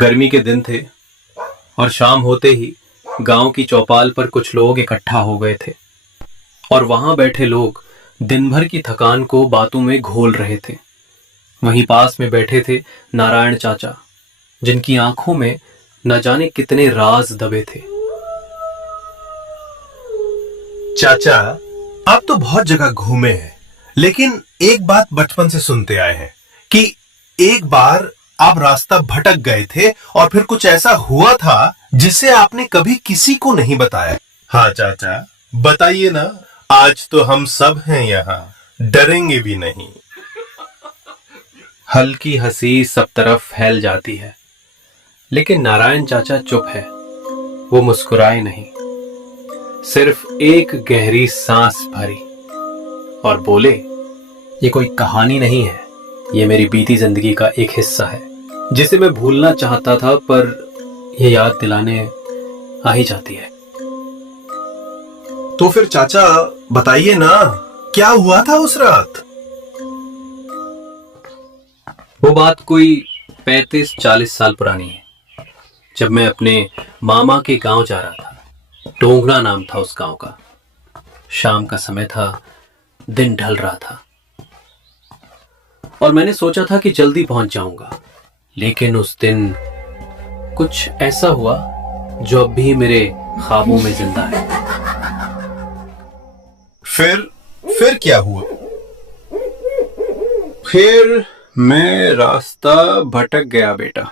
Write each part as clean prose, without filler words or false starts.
गर्मी के दिन थे और शाम होते ही गांव की चौपाल पर कुछ लोग इकट्ठा हो गए थे और वहां बैठे लोग दिन भर की थकान को बातों में घोल रहे थे। वहीं पास में बैठे थे नारायण चाचा, जिनकी आंखों में न जाने कितने राज दबे थे। चाचा, आप तो बहुत जगह घूमे हैं, लेकिन एक बात बचपन से सुनते आए हैं कि एक बार आप रास्ता भटक गए थे और फिर कुछ ऐसा हुआ था जिसे आपने कभी किसी को नहीं बताया। हाँ चाचा, बताइए ना, आज तो हम सब हैं यहाँ, डरेंगे भी नहीं। हल्की हंसी सब तरफ फैल जाती है, लेकिन नारायण चाचा चुप है। वो मुस्कुराए नहीं, सिर्फ एक गहरी सांस भरी और बोले, ये कोई कहानी नहीं है, ये मेरी बीती जिंदगी का एक हिस्सा है जिसे मैं भूलना चाहता था, पर यह याद दिलाने आ ही जाती है। तो फिर चाचा बताइए ना, क्या हुआ था उस रात? वो बात कोई 35-40 साल पुरानी है, जब मैं अपने मामा के गांव जा रहा था। टोंगना नाम था उस गांव का। शाम का समय था, दिन ढल रहा था और मैंने सोचा था कि जल्दी पहुंच जाऊंगा, लेकिन उस दिन कुछ ऐसा हुआ जो अब भी मेरे ख्वाबों में जिंदा है। फिर क्या हुआ? फिर मैं रास्ता भटक गया बेटा।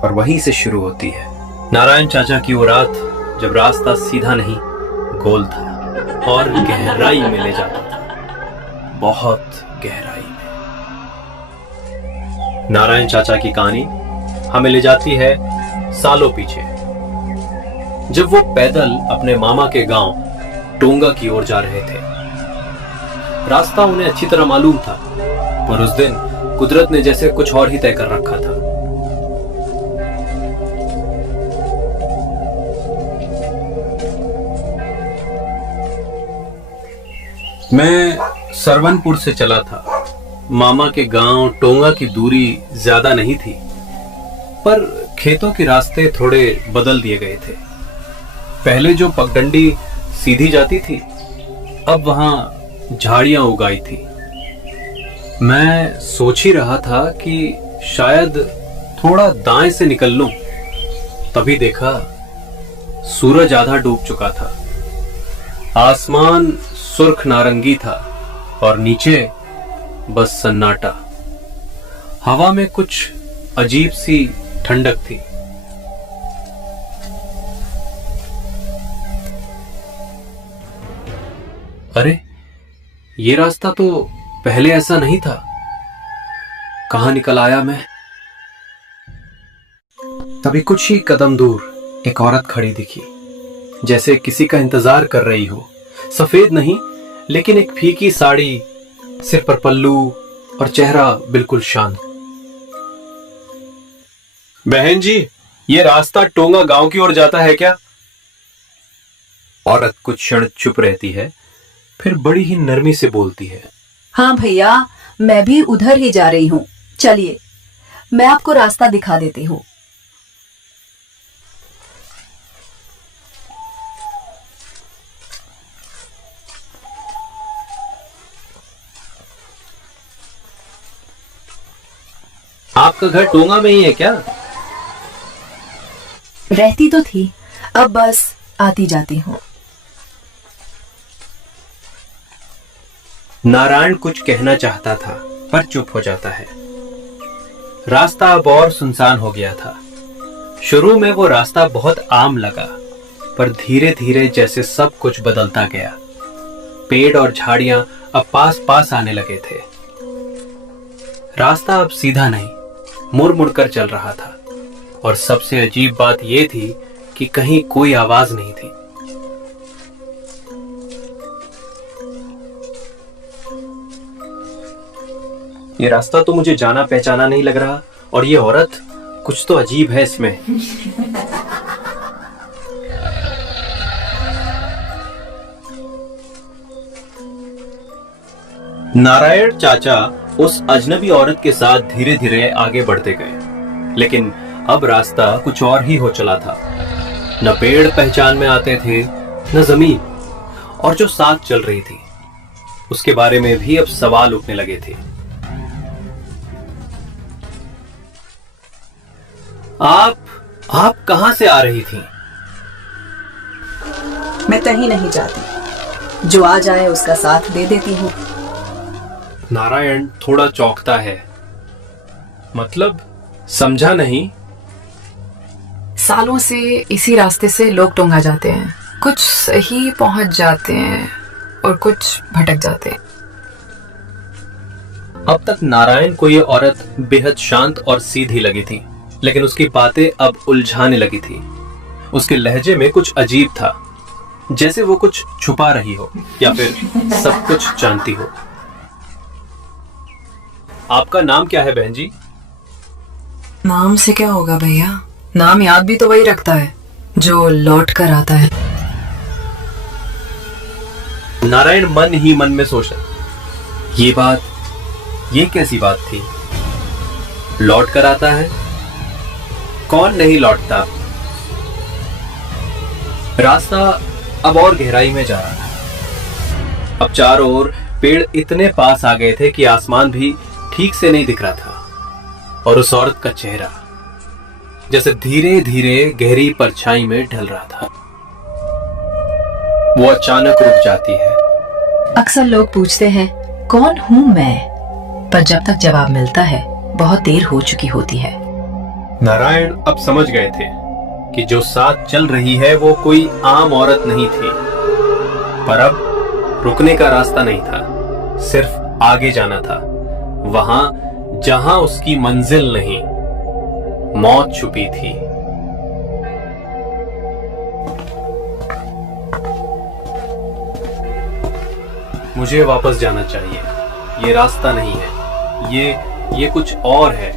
और वहीं से शुरू होती है नारायण चाचा की वो रात, जब रास्ता सीधा नहीं गोल था और गहराई में ले जाता था, बहुत गहराई में। नारायण चाचा की कहानी हमें ले जाती है सालों पीछे, जब वो पैदल अपने मामा के गांव टोंगा की ओर जा रहे थे। रास्ता उन्हें अच्छी तरह मालूम था, पर उस दिन कुदरत ने जैसे कुछ और ही तय कर रखा था। मैं सरवनपुर से चला था। मामा के गांव टोंगा की दूरी ज्यादा नहीं थी, पर खेतों के रास्ते थोड़े बदल दिए गए थे। पहले जो पगडंडी सीधी जाती थी, अब वहां झाड़ियां उगाई थी। मैं सोच ही रहा था कि शायद थोड़ा दाएं से निकल लूं, तभी देखा सूरज आधा डूब चुका था। आसमान सुर्ख नारंगी था और नीचे बस सन्नाटा। हवा में कुछ अजीब सी ठंडक थी। अरे, ये रास्ता तो पहले ऐसा नहीं था। कहां निकल आया मैं? तभी कुछ ही कदम दूर एक औरत खड़ी दिखी, जैसे किसी का इंतजार कर रही हो। सफेद नहीं, लेकिन एक फीकी साड़ी, सिर पर पल्लू और चेहरा बिल्कुल शांत। बहन जी, ये रास्ता टोंगा गांव की ओर जाता है क्या? औरत कुछ क्षण चुप रहती है, फिर बड़ी ही नरमी से बोलती है, हाँ भैया, मैं भी उधर ही जा रही हूँ। चलिए, मैं आपको रास्ता दिखा देती हूँ। आपका घर टोंगा में ही है क्या? रहती तो थी, अब बस आती जाती हूँ। नारायण कुछ कहना चाहता था, पर चुप हो जाता है। रास्ता अब और सुनसान हो गया था। शुरू में वो रास्ता बहुत आम लगा, पर धीरे धीरे जैसे सब कुछ बदलता गया। पेड़ और झाड़ियां अब पास पास आने लगे थे। रास्ता अब सीधा नहीं, मुड़ मुड़ कर चल रहा था, और सबसे अजीब बात यह थी कि कहीं कोई आवाज नहीं थी। ये रास्ता तो मुझे जाना पहचाना नहीं लग रहा, और ये औरत, कुछ तो अजीब है इसमें। नारायण चाचा उस अजनबी औरत के साथ धीरे धीरे आगे बढ़ते गए। लेकिन अब रास्ता कुछ और ही हो चला था। न पेड़ पहचान में आते थे, न जमीन, और जो साथ चल रही थी उसके बारे में भी अब सवाल उठने लगे थे। आप कहां से आ रही थी? मैं कहीं नहीं जाती, जो आ जाए उसका साथ दे देती हूँ। नारायण थोड़ा चौंकता है। मतलब समझा नहीं। सालों से इसी रास्ते से लोग टोंगा जाते हैं, कुछ सही पहुंच जाते हैं और कुछ भटक जाते हैं। अब तक नारायण को ये औरत बेहद शांत और सीधी लगी थी, लेकिन उसकी बातें अब उलझाने लगी थी। उसके लहजे में कुछ अजीब था, जैसे वो कुछ छुपा रही हो या फिर सब कुछ जानती हो। आपका नाम क्या है बहन जी? नाम से क्या होगा भैया, नाम याद भी तो वही रखता है जो लौट कर आता है। नारायण मन ही मन में सोच रहा, ये कैसी बात थी? लौट कर आता है? कौन नहीं लौटता? रास्ता अब और गहराई में जा रहा था। अब चारों ओर पेड़ इतने पास आ गए थे कि आसमान भी ठीक से नहीं दिख रहा था, और उस औरत का चेहरा जैसे धीरे धीरे गहरी परछाई में ढल रहा था। वो अचानक रुक जाती है। अक्सर लोग पूछते हैं कौन हूं मैं, पर जब तक जवाब मिलता है बहुत देर हो चुकी होती है। नारायण अब समझ गए थे कि जो साथ चल रही है वो कोई आम औरत नहीं थी, पर अब रुकने का रास्ता नहीं था, सिर्फ आगे जाना था, वहां जहां उसकी मंजिल नहीं, मौत छुपी थी। मुझे वापस जाना चाहिए, ये रास्ता नहीं है, ये कुछ और है।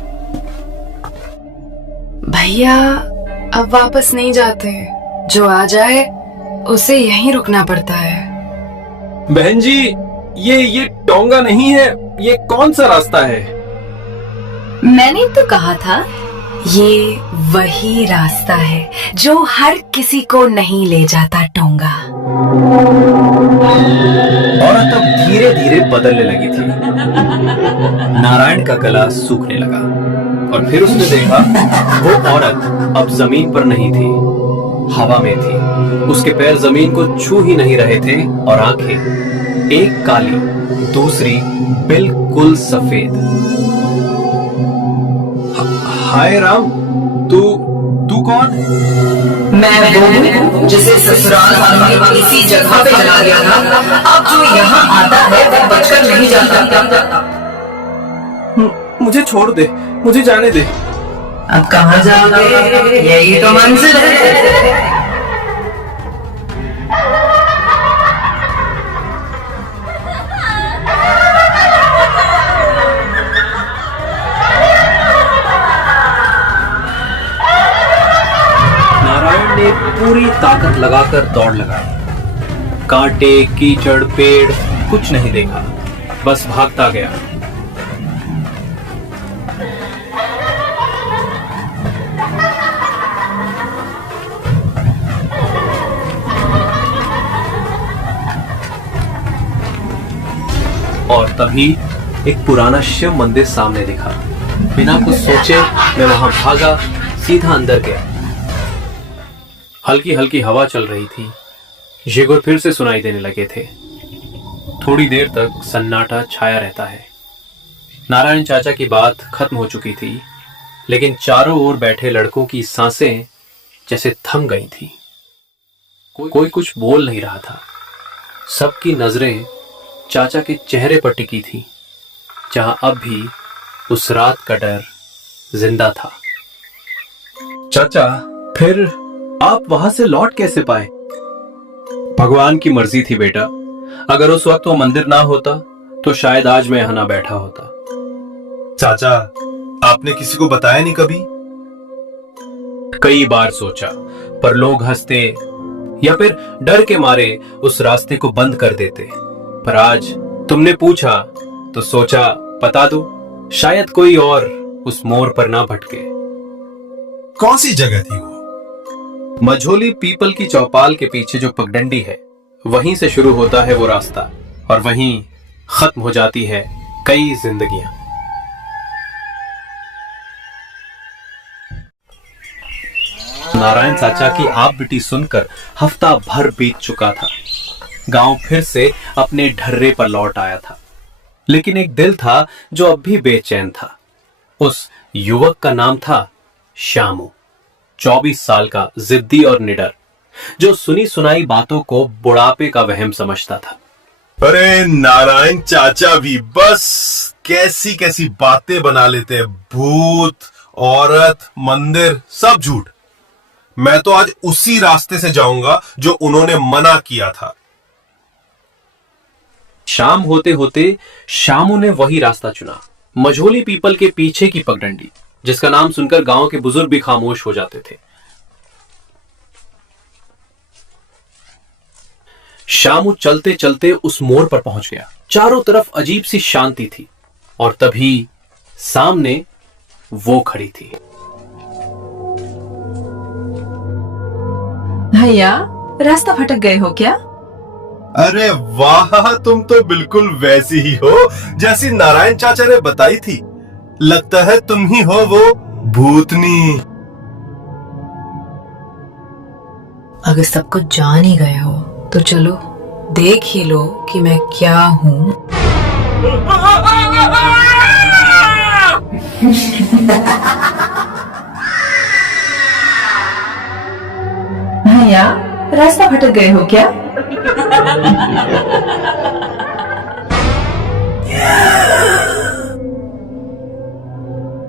भैया अब वापस नहीं जाते, जो आ जाए उसे यहीं रुकना पड़ता है। बहन जी, ये टोंगा नहीं है, ये कौन सा रास्ता है? मैंने तो कहा था ये वही रास्ता है जो हर किसी को नहीं ले जाता टोंगा। औरत अब धीरे धीरे बदलने लगी थी। नारायण का गला सूखने लगा और फिर उसने देखा वो औरत अब जमीन पर नहीं थी, हवा में थी। उसके पैर जमीन को छू ही नहीं रहे थे और आंखें एक काली, दूसरी बिल्कुल सफेद। हाय राम, तू कौन? मैं वो हूँ जिसे ससुराल वालों ने इसी जगह पे जला दिया था। अब जो यहाँ आता है वो बचकर नहीं जाता। मुझे छोड़ दे, मुझे जाने दे। अब कहाँ जाओगे? यही तो मंजिल है। नारायण ने पूरी ताकत लगाकर दौड़ लगाई। कांटे, कीचड़, पेड़ कुछ नहीं देखा, बस भागता गया। और तभी एक पुराना शिव मंदिर सामने दिखा। बिना कुछ सोचे मैं वहां भागा, सीधा अंदर गया। हल्की हल्की हवा चल रही थी, शिगुर फिर से सुनाई देने लगे थे। थोड़ी देर तक सन्नाटा छाया रहता है। नारायण चाचा की बात खत्म हो चुकी थी, लेकिन चारों ओर बैठे लड़कों की सांसें जैसे थम गई थी। कोई कुछ बोल नहीं रहा था। सबकी नजरें चाचा के चेहरे पर टिकी थी, जहां अब भी उस रात का डर जिंदा था। चाचा, फिर आप वहां से लौट कैसे पाए? भगवान की मर्जी थी बेटा। अगर उस वक्त वो मंदिर ना होता तो शायद आज मैं यहां ना बैठा होता। चाचा, आपने किसी को बताया नहीं कभी? कई बार सोचा, पर लोग हंसते या फिर डर के मारे उस रास्ते को बंद कर देते। पर आज तुमने पूछा तो सोचा बता दो, शायद कोई और उस मोड़ पर ना भटके। कौन सी जगह थी वो? मझोली पीपल की चौपाल के पीछे जो पगडंडी है, वहीं से शुरू होता है वो रास्ता और वहीं खत्म हो जाती है कई जिंदगियां। नारायण चाचा की आप बेटी सुनकर हफ्ता भर बीत चुका था। गांव फिर से अपने ढर्रे पर लौट आया था, लेकिन एक दिल था जो अब भी बेचैन था। उस युवक का नाम था श्यामू, 24 साल का, जिद्दी और निडर, जो सुनी सुनाई बातों को बुढ़ापे का वहम समझता था। अरे नारायण चाचा भी बस कैसी कैसी बातें बना लेते हैं। भूत, औरत, मंदिर, सब झूठ। मैं तो आज उसी रास्ते से जाऊंगा जो उन्होंने मना किया था। शाम होते होते श्यामू ने वही रास्ता चुना, मझोली पीपल के पीछे की पगडंडी, जिसका नाम सुनकर गांव के बुजुर्ग भी खामोश हो जाते थे। श्यामू चलते चलते उस मोड़ पर पहुंच गया। चारों तरफ अजीब सी शांति थी और तभी सामने वो खड़ी थी। भैया, रास्ता भटक गए हो क्या? अरे वाह, तुम तो बिल्कुल वैसी ही हो जैसी नारायण चाचा ने बताई थी। लगता है तुम ही हो वो भूतनी। अगर सब कुछ जान ही गए हो तो चलो देख ही लो कि मैं क्या हूँ। भैया, रास्ता भटक गए हो क्या?